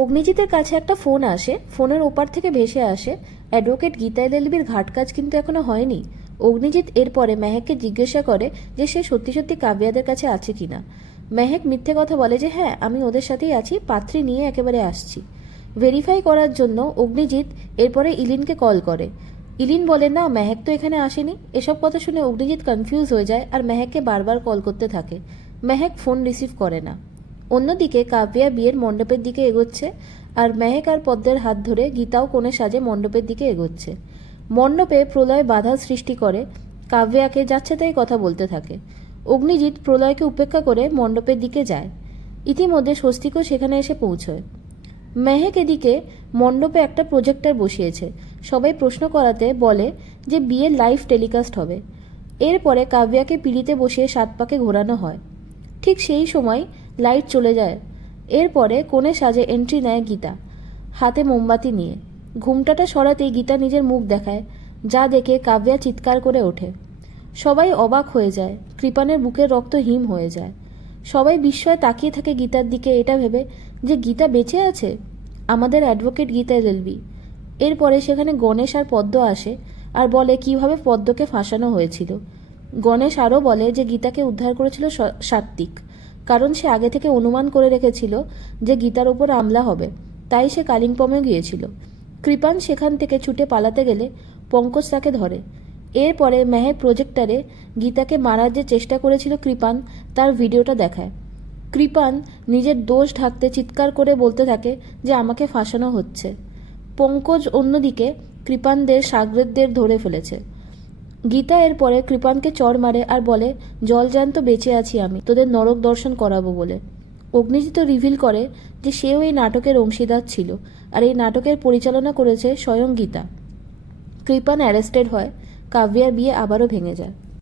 অগ্নিজিতের কাছে একটা ফোন আসে। ফোনের ওপার থেকে ভেসে আসে, অ্যাডভোকেট গীতা এলএলবির ঘাট কাজ কিন্তু এখনো হয়নি। অগ্নিজিৎ এরপরে মেহেককে জিজ্ঞাসা করে যে সে সত্যি সত্যি কাব্যাদের কাছে আছে কিনা। মেহেক মিথ্যে কথা বলে যে হ্যাঁ, আমি ওদের সাথেই আছি, পাত্রী নিয়ে একেবারে আসছি। ভেরিফাই করার জন্য অগ্নিজিৎ এরপরে ইলিনকে কল করে। ইলিন বলে না, মেহেক তো এখানে আসেনি। এসব কথা শুনে অগ্নিজিৎ কনফিউজ হয়ে যায় আর মেহেককে বারবার কল করতে থাকে। মেহেক ফোন রিসিভ করে না। অন্যদিকে কাব্যা বিয়ের মণ্ডপের দিকে এগোচ্ছে আর মেহেক আর পদ্মের হাত ধরে গীতাও কোণে সাজে মণ্ডপের দিকে এগোচ্ছে। মণ্ডপে প্রলয় বাধা সৃষ্টি করে, কাব্যাকে যাচ্ছে তাই কথা বলতে থাকে। অগ্নিজিৎ প্রলয়কে উপেক্ষা করে মণ্ডপের দিকে যায়। ইতিমধ্যে স্বস্তিকও সেখানে এসে পৌঁছয়। মেহেক এদিকে মণ্ডপে একটা প্রজেক্টর বসিয়েছে। সবাই প্রশ্ন করাতে বলে যে বিয়ের লাইভ টেলিকাস্ট হবে। এরপরে কাব্যাকে পিড়িতে বসিয়ে 7 পাকে ঘোরানো হয়। ঠিক সেই সময় লাইট চলে যায়। এরপরে কোণে সাজে এন্ট্রি নেয় গীতা, হাতে মোমবাতি নিয়ে। ঘুমটাটা সরাতেই গীতা নিজের মুখ দেখায়, যা দেখে কাব্যা চিৎকার করে ওঠে। সবাই অবাক হয়ে যায়, কৃপানের বুকের রক্ত হিম হয়ে যায়। সবাই বিস্ময়ে তাকিয়ে থাকে গীতার দিকে, এটা ভেবে যে গীতা বেঁচে আছে, আমাদের অ্যাডভোকেট গীতা এলএলবি। এরপরে সেখানে গণেশ আর পদ্ম আসে আর বলে কিভাবে পদ্মকে ফাঁসানো হয়েছিল। গণেশ আরও বলে যে গীতাকে উদ্ধার করেছিল সাত্ত্বিক, কারণ সে আগে থেকে অনুমান করে রেখেছিল যে গীতার ওপর হামলা হবে, তাই সে কালিম্পমে গিয়েছিল। কৃপান সেখান থেকে ছুটে পালাতে গেলে পঙ্কজ তাকে ধরে। এরপরে মেহেক প্রজেক্টরে গীতাকে মারার যে চেষ্টা করেছিল কৃপান, তার ভিডিওটা দেখায়। কৃপান নিজের দোষ ঢাকতে চিৎকার করে বলতে থাকে যে আমাকে ফাঁসানো হচ্ছে। পঙ্কজ অন্যদিকে কৃপানদের সাগরেদদের ধরে ফেলেছে। গীতা এরপরে কৃপানকে চড় মারে আর বলে জলজ্যান্ত বেঁচে আছি আমি, তোদের নরক দর্শন করাবো বলে। অগ্নিজিৎ রিভিল করে যে সেও এই নাটকের অংশীদার ছিল আর এই নাটকের পরিচালনা করেছে স্বয়ং গীতা। কৃপান অ্যারেস্টেড হয়। কাব্যার বিয়ে আবারও ভেঙে যায়।